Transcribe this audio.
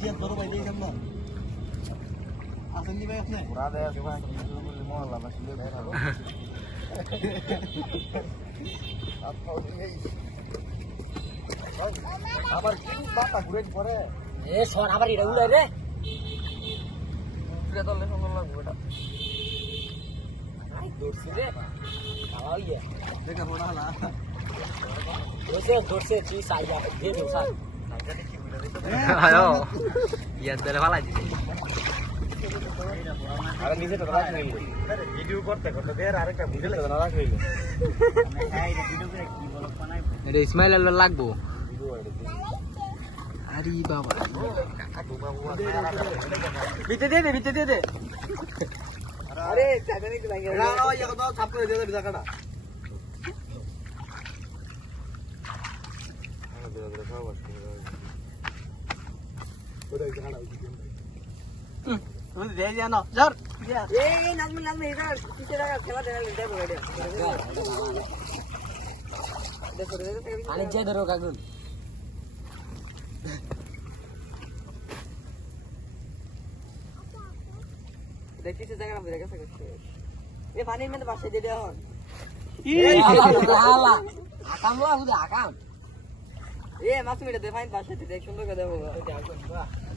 জিয়াত বড় ভাই দিয়ে সামনে আসেন নি ভাই আপনি? পুরা দেয় আছে ভাই কিছু বলি মহল্লা বাসী লোক খাব আবার কি বাতা ঘুরে পরে এ সর আবার এটা উড়াই রে। এটা তো লেখন লাগবে এটা ধরছি রে। ভালো ইয়ে। দেখা হোনা হলা। ধরছে ধরছে তুই সাই দিয়ে দে সাই আয়ো ইয়ার ধরে ফালাই দিছে আরে তো রাখ ভিডিও করতে করতে বের আরেকটা ভিডিও লাগবে না রাখ হইল এটা ইসমাইল আল্লাহ লাগবো আরে বাবা বিতে দে দে বিতে দে দে আরে কি লাগে না ইয়া দাও ছাপ করে দে দে জায়গাটা দে যে ধরো কাগুন এটা কিসে জায়গা না বুঝা গেছে এ পানির মধ্যে বাসা দিয়ে দেওয়া হন আকাম লা হুদা আকাম এ মাছ মিটা দে ফাইন বাসা দিতে সুন্দর করে দেবো